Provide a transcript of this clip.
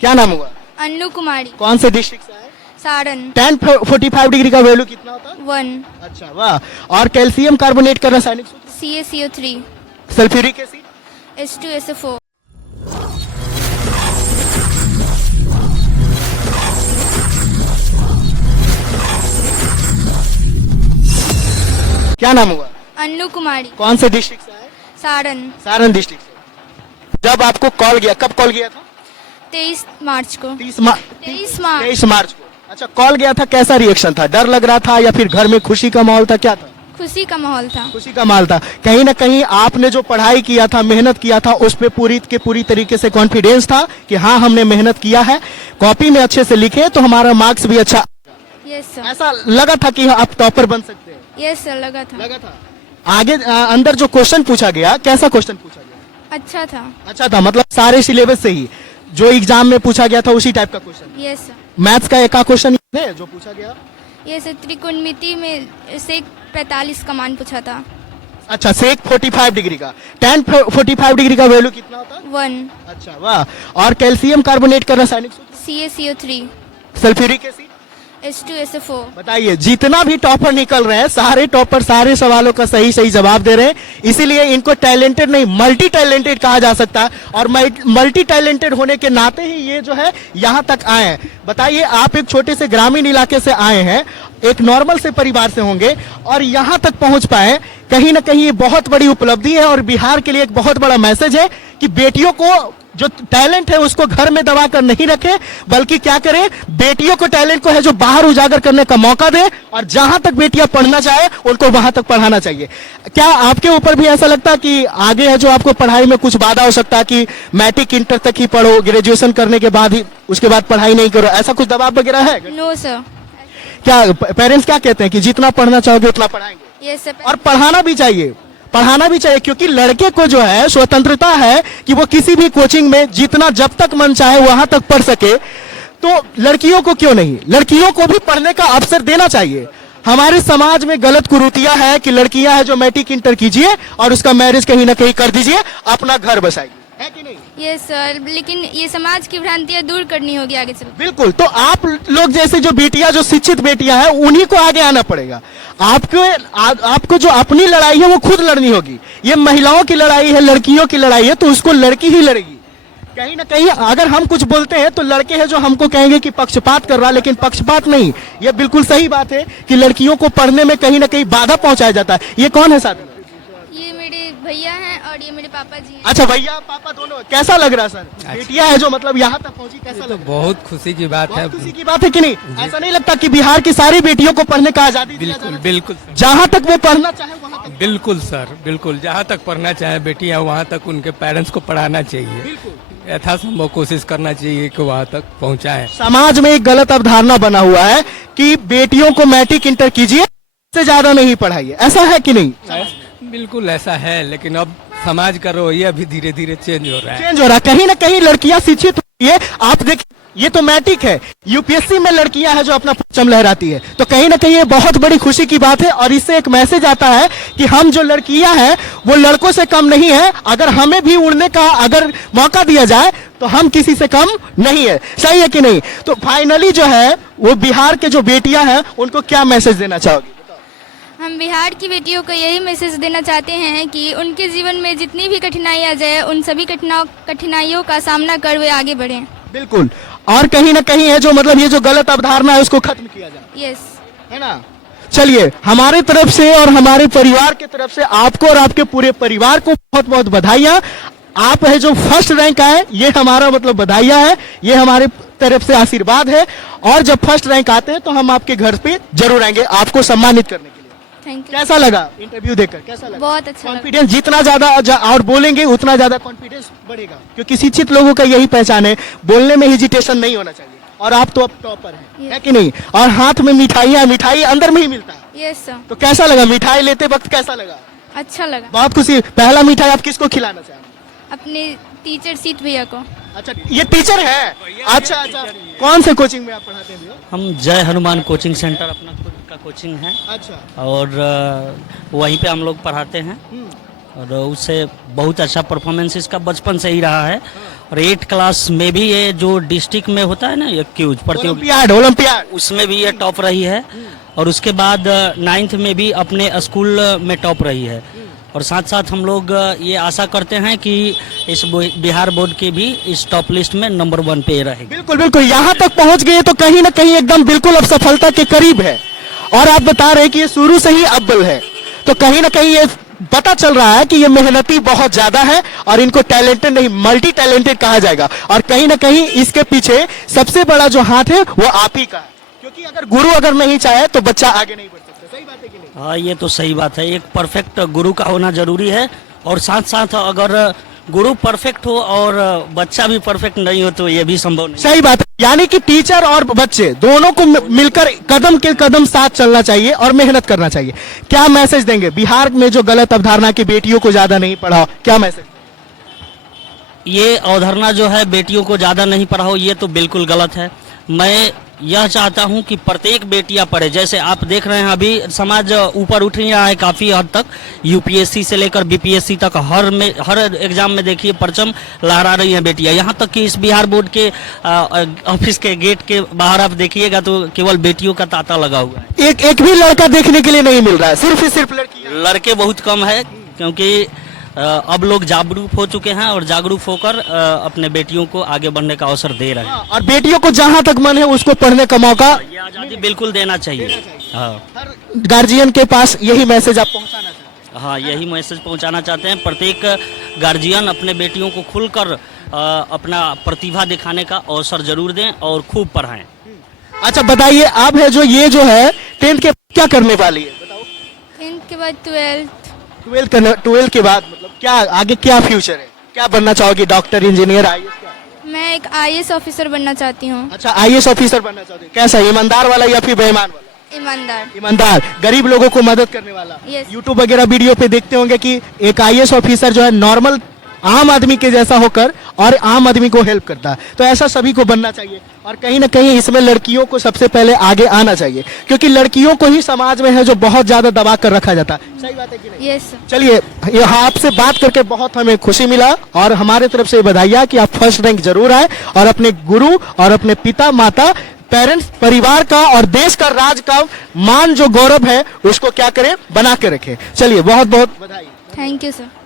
क्या नाम हुआ? अन्नू कुमारी, कौन से डिस्ट्रिक्ट से आए? सारण, tan 45 डिग्री का वैल्यू कितना होता है? 1, अच्छा वाह। और कैल्शियम कार्बोनेट का रासायनिक सूत्र? CaCO3, sulphuric acid? H2SO4, क्या नाम हुआ? अन्नू कुमारी, कौन से डिस्ट्रिक्ट से आए? सारण, सारण डिस्ट्रिक्ट से। जब आपको कॉल गया, कब कॉल गया था? 23 मार्च को। 23 मार्च 23 मार्च को। अच्छा, कॉल गया था, कैसा रिएक्शन था? डर लग रहा था या फिर घर में खुशी का माहौल था, क्या था? खुशी का माहौल था। खुशी का माहौल था। कहीं ना कहीं आपने जो पढ़ाई किया था, मेहनत किया था, उस पे पूरी तरीके से कॉन्फिडेंस था कि हाँ हमने मेहनत किया है, कॉपी में अच्छे से लिखे तो हमारा मार्क्स भी अच्छा। यस सर, ऐसा लगा था कि आप टॉपर बन सकते हैं? यस सर, लगा था। लगा था। आगे अंदर जो क्वेश्चन पूछा गया, कैसा क्वेश्चन पूछा गया? अच्छा था। अच्छा था, मतलब सारे सिलेबस से ही जो एग्जाम में पूछा गया था उसी टाइप का क्वेश्चन? यस सर, मैथ्स का एक क्वेश्चन है जो पूछा गया? ये सर त्रिकोणमिति में से 45 का मान पूछा था। अच्छा, सेक 45 डिग्री का। tan 45 डिग्री का वैल्यू कितना होता है? 1, अच्छा वाह। और कैल्शियम कार्बोनेट का रासायनिक सूत्र? CaCO3, sulphuric acid? H2SO4, बताइए, जितना भी टॉपर निकल रहे हैं, सारे टॉपर सारे सवालों का सही सही जवाब दे रहे हैं, इसीलिए इनको टैलेंटेड नहीं मल्टी टैलेंटेड कहा जा सकता है। और मल्टी टैलेंटेड होने के नाते ही ये जो है यहाँ तक आए हैं। बताइए, आप एक छोटे से ग्रामीण इलाके से आए हैं, एक नॉर्मल से परिवार से होंगे और यहाँ तक पहुंच पाए, कहीं ना कहीं ये बहुत बड़ी उपलब्धि है और बिहार के लिए एक बहुत बड़ा मैसेज है कि बेटियों को जो टैलेंट है उसको घर में दबा कर नहीं रखे, बल्कि क्या करें, बेटियों को टैलेंट को है जो बाहर उजागर करने का मौका दे और जहां तक बेटियां पढ़ना चाहे उनको वहां तक पढ़ाना चाहिए। क्या आपके ऊपर भी ऐसा लगता है कि आगे है जो आपको पढ़ाई में कुछ बाधा हो सकता है कि मैट्रिक इंटर तक ही पढ़ो, ग्रेजुएशन करने के बाद ही उसके बाद पढ़ाई नहीं करो, ऐसा कुछ दबाव वगैरह है? No sir. क्या पेरेंट्स क्या कहते हैं कि जितना पढ़ना चाहोगे उतना पढ़ाएंगे? यस सर, और पढ़ाना भी चाहिए, पढ़ाना भी चाहिए, क्योंकि लड़के को जो है स्वतंत्रता है कि वो किसी भी कोचिंग में जितना जब तक मन चाहे वहां तक पढ़ सके, तो लड़कियों को क्यों नहीं, लड़कियों को भी पढ़ने का अवसर देना चाहिए। हमारे समाज में गलत कुरीतियां है कि लड़कियां है जो मैट्रिक इंटर कीजिए और उसका मैरिज कहीं ना कहीं कर दीजिए, अपना घर बसाइए, है कि नहीं? यस सर, लेकिन ये समाज की भ्रांतियां दूर करनी होगी आगे चल। बिल्कुल, तो आप लोग जैसे जो बेटियां, जो शिक्षित बेटियां हैं, उन्हीं को आगे आना पड़ेगा। आपको जो अपनी लड़ाई है वो खुद लड़नी होगी। ये महिलाओं की लड़ाई है, लड़कियों की लड़ाई है, तो उसको लड़की ही लड़ेगी। कहीं ना कहीं अगर हम कुछ बोलते हैं तो लड़के हैं जो हमको कहेंगे कि पक्षपात कर रहा, लेकिन पक्षपात नहीं, ये बिल्कुल सही बात है कि लड़कियों को पढ़ने में कहीं ना कहीं बाधा पहुंचाया जाता है। ये कौन है साथ में? ये मेरे भैया हैं और ये मेरे पापा जी हैं। अच्छा, भैया पापा दोनों। कैसा लग रहा है सर? बेटियां है जो मतलब यहाँ तक पहुंची, कैसा लग रहा है? बहुत खुशी की बात है। बहुत खुशी की बात है कि नहीं? ऐसा नहीं लगता कि बिहार की सारी बेटियों को पढ़ने का आजादी दिया बिल्कुल जाना, बिल्कुल जहाँ तक वो पढ़ना चाहे वहाँ तक? बिल्कुल सर, बिल्कुल जहाँ तक पढ़ना चाहे बेटियां वहाँ तक उनके पेरेंट्स को पढ़ाना चाहिए। बिल्कुल। यथासंभव कोशिश करना चाहिए कि वहाँ तक पहुँचाए। समाज में एक गलत अवधारणा बना हुआ है कि बेटियों को मैट्रिक इंटर कीजिए, इससे ज्यादा नहीं पढ़ाइए, ऐसा है कि नहीं? बिल्कुल ऐसा है, लेकिन अब समाज का रवैया भी धीरे धीरे चेंज हो रहा है। चेंज हो रहा है, कहीं ना कहीं लड़कियां शिक्षित हुई है। आप देखिए, ये तो मैट्रिक है, यूपीएससी में लड़कियां हैं जो अपना परचम लहराती है, तो कहीं ना कहीं ये बहुत बड़ी खुशी की बात है और इससे एक मैसेज आता है कि हम जो लड़कियां हैं वो लड़कों से कम नहीं है। अगर हमें भी उड़ने का अगर मौका दिया जाए तो हम किसी से कम नहीं है। सही है कि नहीं? तो फाइनली जो है वो बिहार के जो बेटियां हैं उनको क्या मैसेज देना चाहोगी? हम बिहार की बेटियों को यही मैसेज देना चाहते हैं कि उनके जीवन में जितनी भी कठिनाई आ जाए, उन सभी कठिनाइयों का सामना कर वे आगे बढ़ें। बिल्कुल, और कहीं ना कहीं है जो मतलब ये जो गलत अवधारणा है उसको खत्म किया जाए, यस, है ना? चलिए, हमारे तरफ से और हमारे परिवार की तरफ से आपको और आपके पूरे परिवार को बहुत बहुत बधाइयां। आप है जो फर्स्ट रैंक आए, ये हमारा मतलब बधाइयां है, ये हमारे तरफ से आशीर्वाद है। और जब फर्स्ट रैंक आते हैं तो हम आपके घर पे जरूर आएंगे आपको सम्मानित करने के लिए। Thank you. कैसा लगा इंटरव्यू देकर? कैसा लगा? बहुत अच्छा लगा। कॉन्फिडेंस जितना ज्यादा और बोलेंगे उतना ज्यादा कॉन्फिडेंस बढ़ेगा, क्योंकि शिक्षित लोगों का यही पहचान है, बोलने में हेजिटेशन नहीं होना चाहिए। और आप तो अब टॉपर हैं, है कि नहीं? और हाथ में मिठाई अंदर में ही मिलता है। यस सर, तो कैसा लगा मिठाई लेते वक्त? कैसा लगा? अच्छा लगा। बहुत खुशी। पहला मिठाई आप किसको खिलाना चाहेंगे? अपने टीचर सीत भैया को। अच्छा, ये टीचर है? अच्छा, कौन से कोचिंग में आप पढ़ाते हैं भैया? हम जय हनुमान कोचिंग सेंटर अपना खुद का कोचिंग है अच्छा। और वहीं पे हम लोग पढ़ाते हैं। और उससे बहुत अच्छा परफॉर्मेंस इसका बचपन से ही रहा है। और 8 क्लास में भी ये जो डिस्ट्रिक्ट में होता है ना ये क्यूज प्रतियोगिता, ओलंपियाड उसमें भी ये टॉप रही है। और उसके बाद 9th में भी अपने स्कूल में टॉप रही है। और साथ साथ हम लोग ये आशा करते हैं कि इस बिहार बोर्ड के भी इस टॉप लिस्ट में नंबर 1 पे रहेगी। बिल्कुल बिल्कुल, यहाँ तक पहुंच गए तो कहीं ना कहीं एकदम बिल्कुल अब सफलता के करीब है। और आप बता रहे हैं कि ये शुरू से ही अव्वल है, तो कहीं ना कहीं ये पता चल रहा है कि ये मेहनती बहुत ज्यादा है और इनको टैलेंटेड नहीं मल्टी टैलेंटेड कहा जाएगा। और कहीं ना कहीं इसके पीछे सबसे बड़ा जो हाथ है वो आप ही का है, क्योंकि अगर गुरु अगर नहीं चाहे तो बच्चा आगे नहीं बढ़ सकता। सही बात है कि नहीं? हाँ, ये तो सही बात है। एक परफेक्ट गुरु का होना जरूरी है। और साथ साथ अगर गुरु परफेक्ट हो और बच्चा भी परफेक्ट नहीं हो तो ये भी संभव नहीं। सही बात है, यानी कि टीचर और बच्चे दोनों को मिलकर कदम के कदम साथ चलना चाहिए और मेहनत करना चाहिए। क्या मैसेज देंगे बिहार में जो गलत अवधारणा की बेटियों को ज्यादा नहीं पढ़ाओ, क्या मैसेज? ये अवधारणा जो है बेटियों को ज़्यादा नहीं पढ़ाओ, ये तो बिल्कुल गलत है। मैं यह चाहता हूं कि प्रत्येक बेटियां पढ़े। जैसे आप देख रहे हैं अभी समाज ऊपर उठ रहा है काफ़ी हद तक, यूपीएससी से लेकर बीपीएससी तक हर एग्जाम में देखिए परचम लहरा रही हैं बेटियां। यहां तक कि इस बिहार बोर्ड के ऑफिस के गेट के बाहर आप देखिएगा तो केवल बेटियों का तांता लगा हुआ है। एक भी लड़का देखने के लिए नहीं मिल रहा है, सिर्फ ही सिर्फ लड़की। लड़के बहुत कम है, क्योंकि अब लोग जागरूक हो चुके हैं और जागरूक होकर अपने बेटियों को आगे बढ़ने का अवसर दे रहे हैं। और बेटियों को जहां तक मन है उसको पढ़ने का मौका, ये आज़ादी बिल्कुल देना चाहिए। हाँ हर गार्जियन के पास यही मैसेज आप पहुंचाना चाहते हैं? हाँ, यही मैसेज पहुंचाना चाहते हैं। प्रत्येक गार्जियन अपने बेटियों को खुलकर अपना प्रतिभा दिखाने का अवसर जरूर दें और खूब पढ़ाएं। अच्छा बताइए, आप है जो ये जो है 10th के क्या करने वाली है? बताओ। 10th के बाद 12th। 12th के बाद मतलब क्या आगे क्या फ्यूचर है, क्या बनना चाहोगी? Doctor, engineer, IAS? क्या? मैं एक IAS ऑफिसर बनना चाहती हूँ। अच्छा, आईएएस ऑफिसर बनना चाहते हैं। कैसा, ईमानदार वाला या फिर बेईमान वाला? ईमानदार। ईमानदार, गरीब लोगों को मदद करने वाला। Yes. यूट्यूब वगैरह वीडियो पे देखते होंगे कि एक आईएएस ऑफिसर जो है नॉर्मल आम आदमी के जैसा होकर और आम आदमी को हेल्प करता है। तो ऐसा सभी को बनना चाहिए और कहीं ना कहीं इसमें लड़कियों को सबसे पहले आगे आना चाहिए, क्योंकि लड़कियों को ही समाज में है जो बहुत ज्यादा दबा कर रखा जाता है। सही बात है कि नहीं? यस। चलिए, यहाँ आपसे बात करके बहुत हमें खुशी मिला और हमारे तरफ से बधाइयाँ कि आप फर्स्ट रैंक जरूर आए और अपने गुरु और अपने पिता माता पेरेंट्स परिवार का और देश का राज का मान जो गौरव है उसको क्या करें, बना के रखें। चलिए, बहुत बहुत बधाई। Thank you sir.